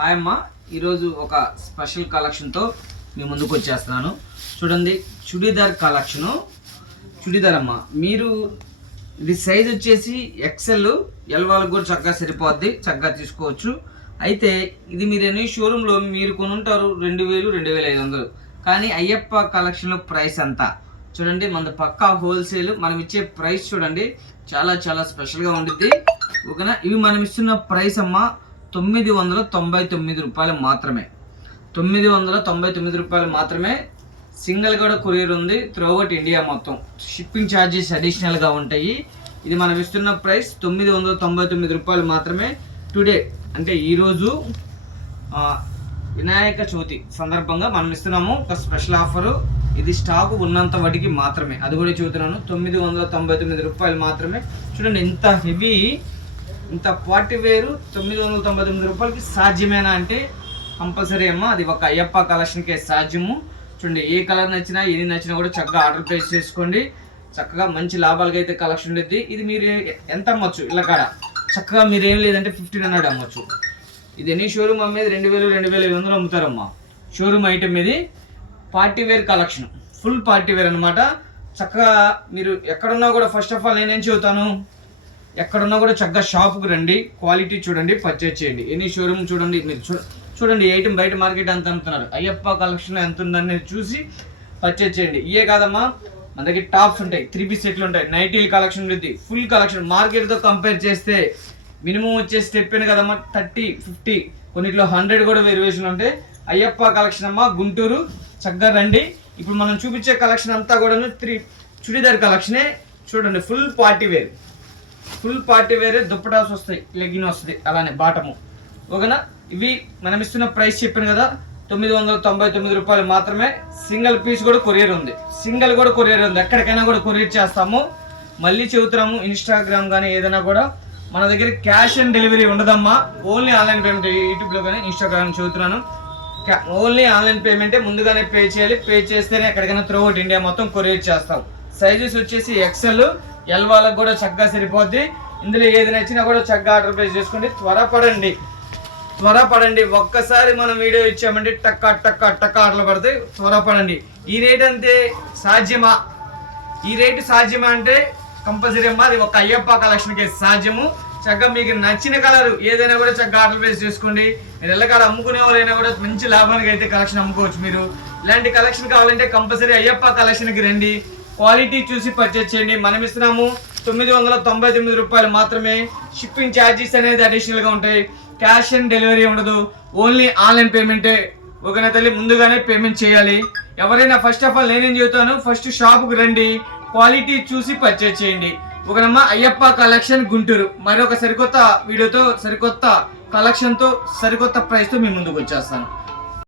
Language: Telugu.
హాయ్ అమ్మ, ఈరోజు ఒక స్పెషల్ కలెక్షన్తో మీ ముందుకు వచ్చేస్తున్నాను. చూడండి, చుడీదార్ కలెక్షను. చుడీదార్ అమ్మ, మీరు ఇది సైజ్ వచ్చేసి ఎక్సెల్, ఎల్ వాళ్ళకు కూడా చక్కగా సరిపోద్ది, చక్కగా తీసుకోవచ్చు. అయితే ఇది మీరు ఎన్ని షోరూంలో మీరు కొనుంటారు 2000 2500, కానీ అయ్యప్ప కలెక్షన్లో ప్రైస్ ఎంత చూడండి. మన పక్కా హోల్సేల్. మనం ఇచ్చే ప్రైస్ చూడండి, చాలా చాలా స్పెషల్గా ఉండిద్ది. ఓకేనా? ఇవి మనం ఇస్తున్న ప్రైస్ అమ్మ 999 రూపాయలు మాత్రమే. 999 రూపాయలు మాత్రమే. సింగిల్ కూడా కొరియర్ ఉంది త్రూఅవుట్ ఇండియా మొత్తం. షిప్పింగ్ ఛార్జెస్ అడిషనల్గా ఉంటాయి. ఇది మనం ఇస్తున్న ప్రైస్ 999 రూపాయలు మాత్రమే. టుడే అంటే ఈరోజు వినాయక చవితి సందర్భంగా మనం ఇస్తున్నాము ఒక స్పెషల్ ఆఫరు. ఇది స్టాక్ ఉన్నంత వాటికి మాత్రమే, అది కూడా చూస్తున్నాను. 999 రూపాయలు మాత్రమే. చూడండి, ఇంత హెవీ, ఇంత పార్టీ వేరు 999 రూపాయలకి సాధ్యమేనా అంటే కంపల్సరీ అమ్మ, అది ఒక అయ్యప్ప కలెక్షన్కే సాధ్యము. చూడండి, ఏ కలర్ నచ్చినా ఎన్ని నచ్చినా కూడా చక్కగా ఆర్డర్ ప్లేస్ చేసుకోండి. చక్కగా మంచి లాభాలకి అయితే కలెక్షన్ ఉండేది. ఇది మీరు ఎంత అమ్మొచ్చు, ఇలా కాడ చక్కగా మీరు ఏం లేదంటే 1500 అమ్మొచ్చు. ఇది ఎన్ని షోరూమ్ అమ్మేది 2000 2500 అమ్ముతారమ్మా. షోరూమ్ ఐటమ్ ఇది. Party wear collection, full party wear అనమాట. చక్కగా మీరు ఎక్కడున్నా కూడా ఫస్ట్ ఆఫ్ ఆల్ నేనేం చెబుతాను, ఎక్కడున్నా కూడా చక్కగా షాప్కి రండి, క్వాలిటీ చూడండి, పర్చేజ్ చేయండి. ఎన్ని షోరూమ్ చూడండి, మీరు చూడండి ఐటమ్ బయట మార్కెట్ ఎంత అమ్ముతున్నారు, అయ్యప్ప కలెక్షన్ ఎంత ఉందని చూసి పర్చేజ్ చేయండి. ఇవే కాదమ్మా, మన దగ్గర టాప్స్ ఉంటాయి, 3 పీస్ సెట్లు ఉంటాయి, నైటీలు కలెక్షన్ ఉంటుంది, ఫుల్ కలెక్షన్. మార్కెట్తో కంపేర్ చేస్తే మినిమం వచ్చేసి చెప్పాను కదమ్మా 30 50, కొన్నిట్లో 100 కూడా వేరియేషన్ ఉంటాయి. అయ్యప్ప కలెక్షన్ అమ్మ, గుంటూరు. చక్కగా రండి. ఇప్పుడు మనం చూపించే కలెక్షన్ అంతా కూడా 3 చుడీదార్ కలెక్షనే. చూడండి, full party wear, full party వేరే. దుప్పటాస్ వస్తాయి, లెగ్గిన్ వస్తుంది, అలానే బాటము. ఓకేనా? ఇవి మనం ఇస్తున్న ప్రైస్ చెప్పాను కదా, 999 రూపాయలు మాత్రమే. సింగిల్ పీస్ కూడా కొరియర్ ఉంది, సింగిల్ కూడా కొరియర్ ఉంది, ఎక్కడికైనా కూడా కొరియర్ చేస్తాము. మళ్ళీ చెబుతున్నాము, ఇన్స్టాగ్రామ్ కానీ ఏదైనా కూడా మన దగ్గర క్యాష్ ఆన్ డెలివరీ ఉండదమ్మా. Only online payment. యూట్యూబ్లో కానీ ఇన్స్టాగ్రామ్ చెబుతున్నాను, ఓన్లీ ఆన్లైన్ పేమెంటే. ముందుగానే పే చేయాలి, పే చేస్తేనే ఎక్కడికైనా త్రూఅవుట్ ఇండియా మొత్తం కొరియర్ చేస్తాం. సైజెస్ వచ్చేసి ఎక్సెల్, ఎల్ వాళ్ళకు కూడా చక్కగా సరిపోద్ది. ఇందులో ఏది నచ్చినా కూడా చక్కగా ఆర్డర్ ప్లేస్ చేసుకోండి. త్వరపడండి. ఒక్కసారి మనం వీడియో ఇచ్చామంటే టక్క ఆర్డర్లు పడతాయి. త్వరపడండి. ఈ రేట్ అంతే సాధ్యమా? ఈ రేటు సాధ్యమా అంటే కంపల్సరీ అమ్మా, అది ఒక అయ్యప్ప కలెక్షన్కి సాధ్యము. చక్కగా మీకు నచ్చిన కలర్ ఏదైనా కూడా చక్కగా ఆర్డర్ ప్లేస్ చేసుకోండి. మీరు ఎల్లకాడ అమ్ముకునే వాళ్ళైనా కూడా మంచి లాభానికి అయితే కలెక్షన్ అమ్ముకోవచ్చు. మీరు ఇలాంటి కలెక్షన్ కావాలంటే కంపల్సరీ అయ్యప్ప కలెక్షన్కి రండి, క్వాలిటీ చూసి పర్చేజ్ చేయండి. మనం ఇస్తున్నాము 999 రూపాయలు మాత్రమే. షిప్పింగ్ ఛార్జెస్ అనేది అడిషనల్గా ఉంటాయి. క్యాష్ ఆన్ డెలివరీ ఉండదు, ఓన్లీ ఆన్లైన్ పేమెంటే. ఓకేనా తల్లి? ముందుగానే పేమెంట్ చేయాలి. ఎవరైనా ఫస్ట్ ఆఫ్ ఆల్ నేనేం చెబుతాను, ఫస్ట్ షాప్కి రండి, క్వాలిటీ చూసి పర్చేజ్ చేయండి. ఓకేనమ్మా? అయ్యప్ప కలెక్షన్ గుంటూరు. మరొక సరికొత్త వీడియోతో, సరికొత్త కలెక్షన్తో, సరికొత్త ప్రైస్తో మీ ముందుకు వచ్చేస్తాను.